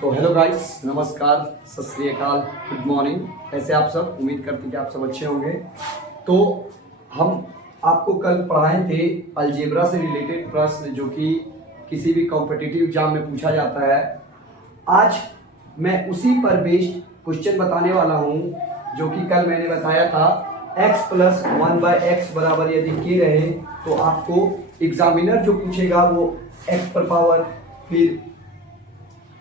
तो hello guys, नमस्कार, सत श्री अकाल, गुड मॉर्निंग। कैसे आप सब? उम्मीद करते हैं कि आप सब अच्छे होंगे। तो हम आपको कल पढ़ाए थे अलजेब्रा से रिलेटेड प्रश्न जो कि किसी भी कॉम्पिटिटिव एग्जाम में पूछा जाता है। आज मैं उसी पर बेस्ड क्वेश्चन बताने वाला हूं जो कि कल मैंने बताया था। x प्लस 1/x बराबर यदि के रहे तो आपको एग्जामिनर जो पूछेगा वो x पर पावर फिर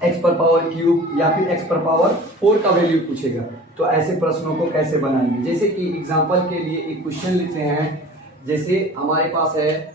x पर पावर क्यूब या फिर x पर पावर 4 का वैल्यू पूछेगा। तो ऐसे प्रश्नों को कैसे बनाएंगे, जैसे कि एग्जांपल के लिए एक क्वेश्चन लेते हैं। जैसे हमारे पास है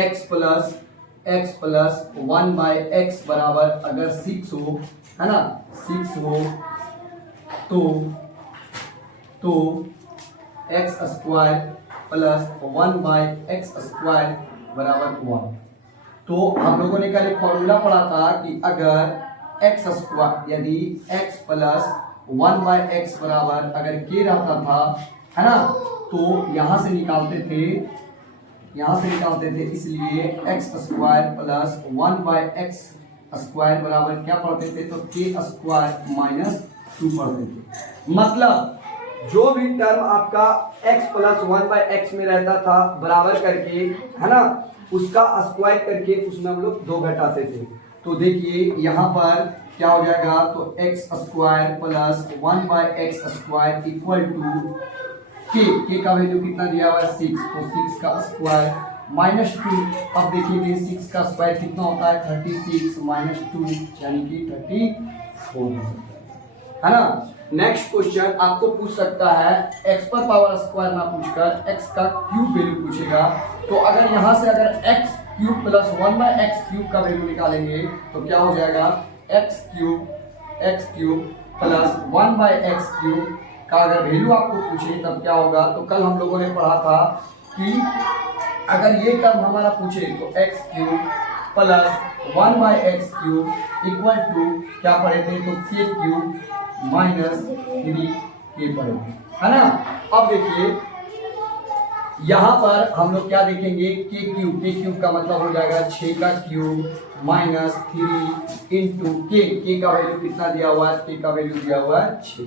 x प्लस 1/x बराबर अगर 6 हो, है ना, 6 हो तो x square plus 1/x square बराबर 1। तो हम लोगों ने कल एक फॉर्मूला पढ़ा था कि अगर x स्क्वायर यदि x प्लस 1/x बराबर अगर k रहता था, है ना, तो यहाँ से निकालते थे, इसलिए x square plus 1/x square बराबर क्या पढ़ते थे? तो k स्क्वायर माइनस 2 पढ़ते थे। मतलब जो भी टर्म आपका x प्लस 1/x में रहता था बराबर करके, है ना, उसका स्क्वायर करके उसमें हम लोग 2 घटाते थे। तो देखिए यहाँ पर क्या हो जाएगा, तो x square plus 1/x square equal to k का वैल्यू कितना दिया हुआ है? 6। तो 6 का स्क्वायर माइनस 2। अब देखिए 6 का स्क्वायर कितना होता है? 36 माइनस 2 यानी कि 34 हो सकता है ना। नेक्स्ट क्वेश्चन आपको पूछ सकता है x पर पावर स्क्वायर ना पूछकर x का क्यूब वैल्यू पूछेगा। तो अगर यहाँ से अगर x cube plus 1/x cube का वैल्यू निकालेंगे तो क्या हो जाएगा? x cube plus 1/x cube का अगर वैल्यू आपको पूछे तब क्या होगा? तो कल हम लोगों ने पढ़ा था कि अगर ये टर्म हमारा पूछे तो x cube plus 1/x cube equal to क्या पढ़े थे? तो k क्यूब माइनस 3k पढ़े थे, है ना। अब देखिए यहाँ पर हम लोग क्या देखेंगे? k क्यूब का मतलब हो जाएगा 6 का क्यूब माइनस 3 इंटू k का वैल्यू कितना दिया हुआ है? k का वैल्यू दिया हुआ है 6,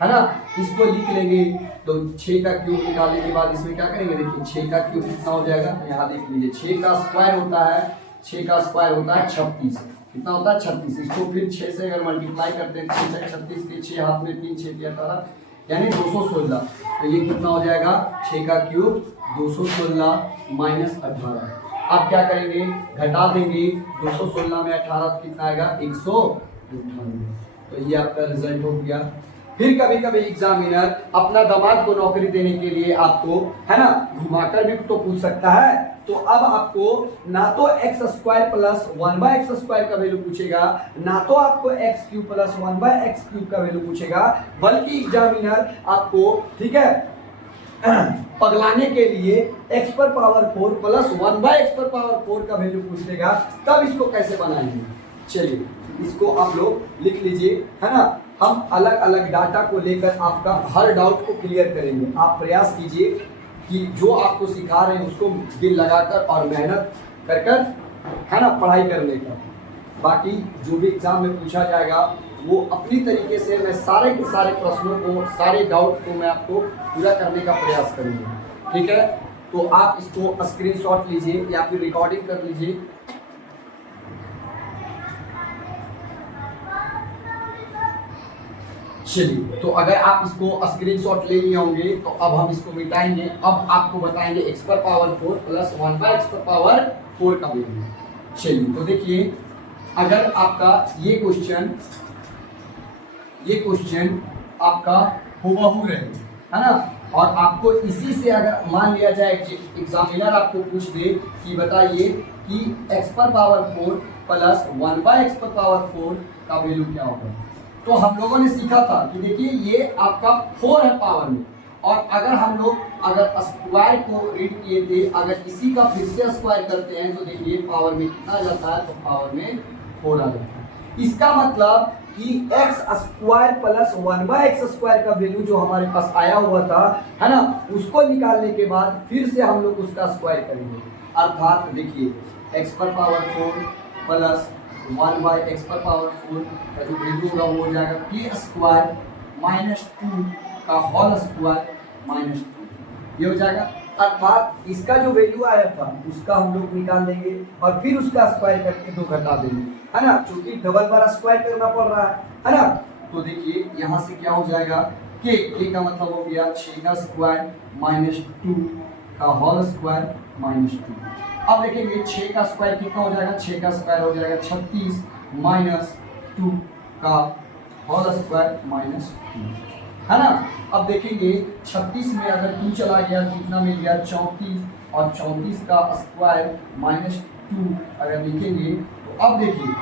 है ना। इसको लिख लेंगे तो 6 का क्यूब निकालने के बाद इसमें क्या करेंगे? देखिए 6 का क्यूब कितना हो जाएगा? यहाँ देख लीजिए 6 का स्क्वायर होता है 36। कितना होता है? 36। इसको फिर 6 से अगर मल्टीप्लाई करते हैं 6 36 के 6 हाथ में 3 6 18 यानी 216। तो ये कितना हो जाएगा? 6 का क्यूब 216 माइनस 18। अब क्या करेंगे? घटा देंगे। 216 में 18 कितना आएगा? 198। तो ये आपका रिजल्ट हो गया। फिर कभी कभी एग्जामिनर अपना दामाद को नौकरी देने के लिए आपको, है ना, घुमाकर भी तो पूछ सकता है। तो अब आपको ना तो x square plus 1/x square का वैल्यू पूछेगा, ना तो आपको x cube plus 1/x cube का वैल्यू पूछेगा, बल्कि एग्जामिनर आपको, ठीक है, पगलाने के लिए x पर पावर 4 प्लस 1/x पर पावर 4 का वैल्यू पूछ लेगा। तब इसको कैसे बनाएंगे? चलिए इसको आप लोग लिख लीजिए, है ना। हम अलग अलग डाटा को लेकर आपका हर डाउट को क्लियर करेंगे। आप प्रयास कीजिए कि जो आपको सिखा रहे हैं उसको दिल लगाकर और मेहनत कर, है ना, पढ़ाई करने का। बाकी जो भी एग्जाम में पूछा जाएगा वो अपनी तरीके से मैं सारे के सारे प्रश्नों को, सारे डाउट को मैं आपको पूरा करने का प्रयास करूँगा, ठीक है। तो आप इसको स्क्रीनशॉट लीजिए या फिर रिकॉर्डिंग कर लीजिए। चलिए, तो अगर आप इसको स्क्रीनशॉट ले लिए होंगे तो अब हम इसको मिटाएंगे। अब आपको बताएंगे x पर पावर 4 प्लस 1/x पर पावर 4 का वैल्यू। चलिए तो देखिए, अगर आपका ये क्वेश्चन आपका हुबहू रहे, है ना, और आपको इसी से अगर मान लिया जाए एग्जामिनर आपको पूछ दे कि बताइए कि x पर पावर 4 प्लस 1/x पर पावर 4 का वैल्यू क्या होगा। तो हम लोगों ने सीखा था कि देखिए ये आपका 4 है पावर में, और अगर हम लोग स्क्वायर को रीड किए थे, अगर इसी का फिर से स्क्वायर करते हैं तो देखिए पावर में कितना आ जाता है? तो पावर में 4 आ जाता है। इसका मतलब कि x square plus 1/x square का वैल्यू जो हमारे पास आया हुआ था, है ना, उसको निकालने के बाद फिर से हम लोग उसका स्क्वायर करेंगे। अर्थात देखिए x पर पावर 4 प्लस 1/x पर पावर 4 का जो वैल्यू होगा वो हो जाएगा k स्क्वायर माइनस 2 का होल स्क्वायर माइनस 2, ये हो जाएगा। अर्थात इसका जो वैल्यू आया था उसका हम लोग निकाल लेंगे और फिर उसका स्क्वायर करके 2 घटा देंगे, है ना, क्योंकि डबल बार स्क्वायर करना पड़ रहा है ना। तो देखिए यहाँ से क्या हो जाएगा, k का मतलब हो गया 6 का स्क्वायर माइनस 2 का होल स्क्वायर माइनस 2। अब देखेंगे 6 का स्क्वायर कितना हो जाएगा, 6 का स्क्वायर हो जाएगा 36 माइनस 2 का होल स्क्वायर माइनस 2, है ना। अब देखेंगे 36 में अगर 2 चला गया तो कितना मिल गया 34, और 34 का स्क्वायर माइनस 2 अगर लिखेंगे तो अब देखिए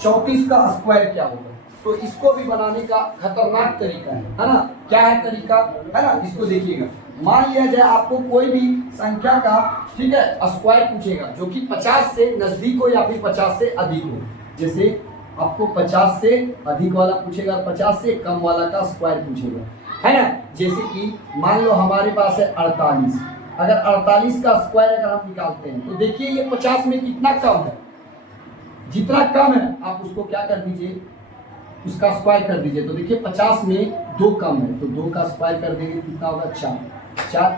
34 का स्क्वायर क्या होगा। तो इसको भी बनाने का खतरनाक तरीका है ना। क्या है तरीका, है ना, इसको देखिएगा। मान लिया जाए आपको कोई भी संख्या का, ठीक है, स्क्वायर पूछेगा जो कि 50 से नजदीक हो या फिर 50 से अधिक हो। जैसे आपको 50 से अधिक वाला पूछेगा, 50 से कम वाला का स्क्वायर पूछेगा, है ना। जैसे कि मान लो हमारे पास है 48, अगर 48 का स्क्वायर अगर हम निकालते हैं तो देखिए ये 50 में कितना कम है, जितना कम है आप उसको क्या कर दीजिए, उसका स्क्वायर कर दीजिए। तो देखिए 50 में 2 कम है तो 2 का स्क्वायर कर देंगे, कितना होगा 4।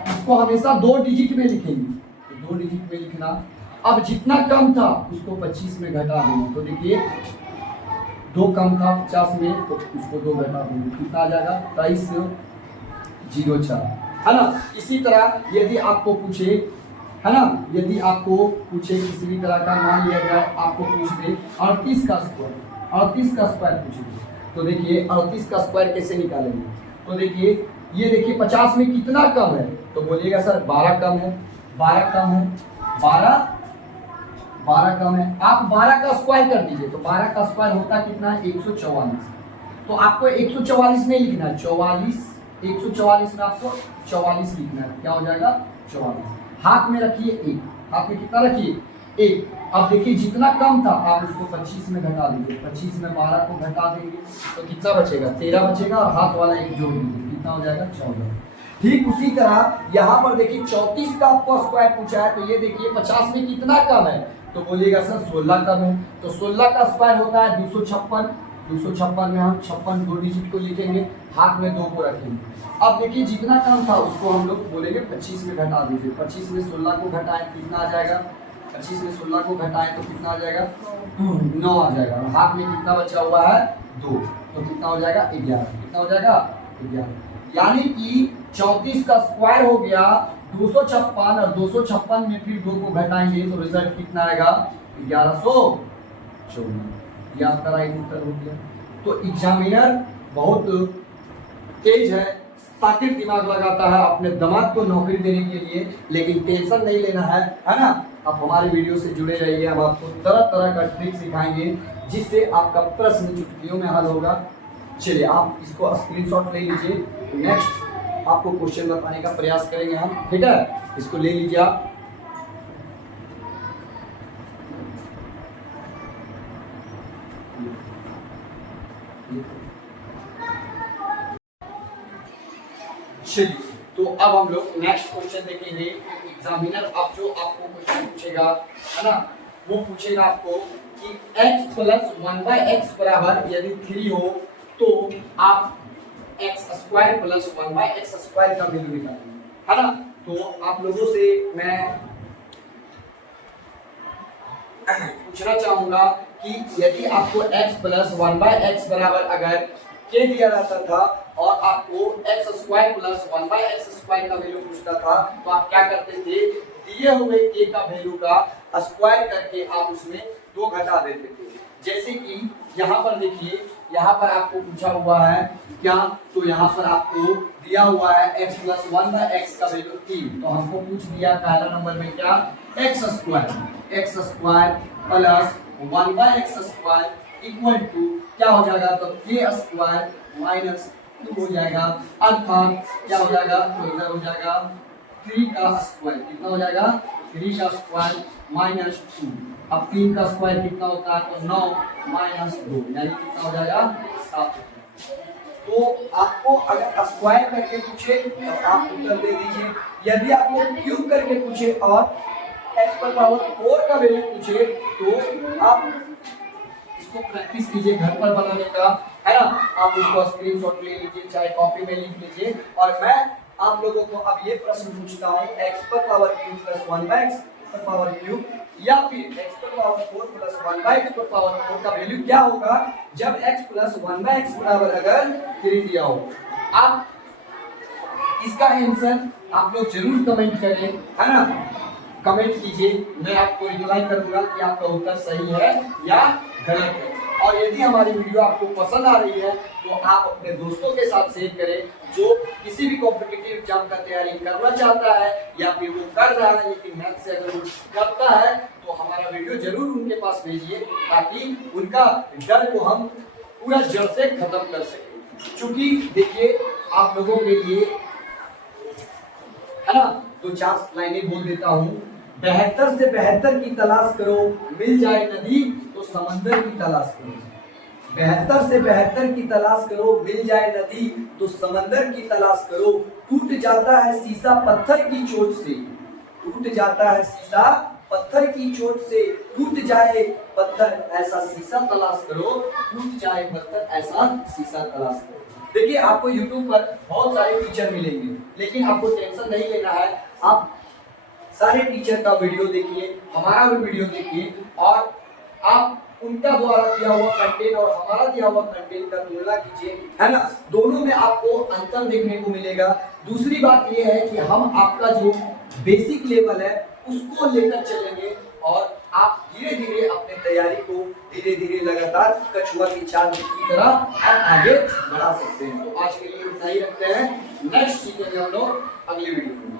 इसको हमेशा 2 डिजिट में लिखेंगे, तो 2 डिजिट में लिखना। अब जितना कम था उसको 25 में घटा देंगे, तो देखिए 2 कम था 50 में तो उसको 2 घटा देंगे, कितना आ जाएगा 2304, है ना। इसी तरह यदि आपको पूछे, है ना, यदि आपको पूछे किसी भी तरह का, मान लिया जाए आपको पूछ दे 38 का स्क्वायर, 38 का स्क्वायर पूछेंगे तो देखिए 38 का स्क्वायर कैसे निकालेंगे। तो देखिए ये देखिए 50 में कितना कम है, तो बोलिएगा सर 12 कम है, 12 कम है, 12 कम है। आप 12 का स्क्वायर कर दीजिए तो 12 का स्क्वायर होता कितना है 144। तो आपको 144 नहीं लिखना है, 144 में आपको 44 लिखना है, क्या हो जाएगा 44। हाथ में रखिए 1, हाथ में कितना रखिए 1। अब देखिए जितना कम था आप उसको 25 में घटा दीजिए, 25 में 12 को घटा देंगे तो कितना बचेगा 13 बचेगा, और हाथ वाला 1 जोड़ दीजिए, कितना हो जाएगा 14। ठीक उसी तरह यहाँ पर देखिए 34 का आपको स्क्वायर पूछा है, तो ये देखिए 50 में कितना कम है, तो बोलिएगा सर 16 कम है। तो 16 का स्क्वायर होता है 256, 256 में हम 56 2 डिजिट को लिखेंगे, हाथ में 2 को रखेंगे। अब देखिए जितना कम था उसको हम लोग बोलेंगे 25 में घटा दीजिए, 25 में 16 को घटाएं कितना आ जाएगा, 25 में 16 को घटाएं तो कितना आ जाएगा 9 आ जाएगा, और हाथ में कितना बचा हुआ है 2, तो कितना हो जाएगा 11, कितना हो जाएगा 11। यानी कि 34 का स्क्वायर हो गया 256, और 256 में फिर 2 को घटाएंगे तो रिजल्ट कितना आएगा 1114, ये आपका राइट उत्तर हो गया। तो एग्जामिनर बहुत तेज है, ताकत दिमाग लगाता है अपने दिमाग को नौकरी देने के लिए, लेकिन टेंशन नहीं लेना है ना। आप हमारे वीडियो से जुड़े रहिए, हम आपको तरह तरह का ट्रिक सिखाएंगे जिससे आपका प्रश्न चुटकियों में हल होगा। चलिए आप इसको स्क्रीनशॉट ले लीजिए, नेक्स्ट आपको क्वेश्चन बताने का प्रयास करेंगे हम, ठीक है, इसको ले लीजिए आप। चलिए तो अब हम लोग नेक्स्ट क्वेश्चन देखेंगे। एग्जामिनर आप जो आपको क्वेश्चन पूछेगा, है ना, वो पूछेगा आपको कि x प्लस 1/x बराबर यदि 3 हो तो आप x square plus 1/x square का वैल्यू निकालेंगे, है ना। तो आप लोगों से मैं पूछना चाहूंगा कि यदि आपको x प्लस 1/x बराबर अगर k दिया जाता था और आपको x square plus 1/x square का वैल्यू पूछता था, तो आप क्या करते थे, दिए हुए k का वैल्यू का स्क्वायर करके आप उसमें 2 घटा देते थे। जैसे कि यहाँ पर देखिए, यहाँ पर आपको पूछा हुआ है क्या, तो यहाँ पर आपको दिया हुआ है x प्लस 1/x का वैल्यू 3, तो हमको पूछ दिया पहला नंबर में क्या, x square plus 1/x square equal to क्या हो जाएगा, तो k स्क्वायर माइनस 2 हो जाएगा, अर्थात क्या हो जाएगा, तो इधर हो जाएगा 3 का स्क्वायर, कितना हो जाएगा 3 का स्क्वायर माइनस 2। अब 3 का स्क्वायर कितना होता है, तो 9 माइनस 2 यानी कितना हो जाएगा 7। तो आपको अगर स्क्वायर करके पूछे तो आप उत्तर दे दीजिए, यदि आपको क्यूब करके पूछे और x पर पावर 4 का वैल्यू पूछे तो आप इसको प्रैक्टिस कीजिए घर पर बनाने का, है ना। आप उसको स्क्रीनशॉट ले लीजिए, चाहे कॉपी में लिख लीजिए। और मैं आप लोगों को अब ये प्रश्न पूछता हूँ, x पर पावर क्यूब प्लस 1/x पर पावर क्यूब या फिर x पर पावर 4 प्लस 1/x पर पावर 4 का वैल्यू क्या होगा जब x प्लस 1/x बराबर अगर 3 दिया हो। आप इसका आंसर आप लोग जरूर कमेंट करें, है ना। कमेंट कीजिए, मैं आपको रिप्लाई करूंगा कि आपका उत्तर सही है या गलत है। और यदि हमारी वीडियो आपको पसंद आ रही है तो आप अपने दोस्तों के साथ शेयर करें जो किसी भी कॉम्पिटिटिव एग्जाम का तैयारी करना चाहता है या फिर वो कर रहा है लेकिन मैथ से अगर वो करता है तो हमारा वीडियो जरूर उनके पास भेजिए ताकि उनका डर को हम पूरा जड़ से खत्म कर सकें। क्योंकि देखिए आप लोगों के लिए, है ना, 2-4 लाइनें बोल देता हूँ। 72 से 72 की तलाश करो, मिल जाए नदी तो समंदर की तलाश करो। 72 से 72 की तलाश करो, मिल जाए नदी तो समंदर की तलाश करो। टूट जाता है शीशा पत्थर की चोट से, टूट जाता है शीशा पत्थर की चोट से, टूट जाए पत्थर ऐसा शीशा तलाश करो, टूट जाए पत्थर ऐसा शीशा तलाश करो। देखिए आपको YouTube पर बहुत सारे टीचर मिलेंगे, लेकिन आपको टेंशन नहीं लेना है। आप सारे टीचर का वीडियो देखिए, हमारा भी वीडियो देखिए और आप उनका द्वारा किया हुआ कंटेंट और हमारा दिया हुआ कंटेंट का तुलना कीजिए, है ना। दोनों में आपको अंतर देखने को मिलेगा। दूसरी बात यह है कि हम आपका जो बेसिक लेवल है उसको लेकर चलेंगे और आप धीरे धीरे अपने तैयारी को धीरे धीरे लगातार कछुआ की चाल की तरह आप आगे बढ़ा सकते हैं। तो आज के लिए इतना ही रखते हैं, नेक्स्ट सीखेंगे हम लोग अगली वीडियो में।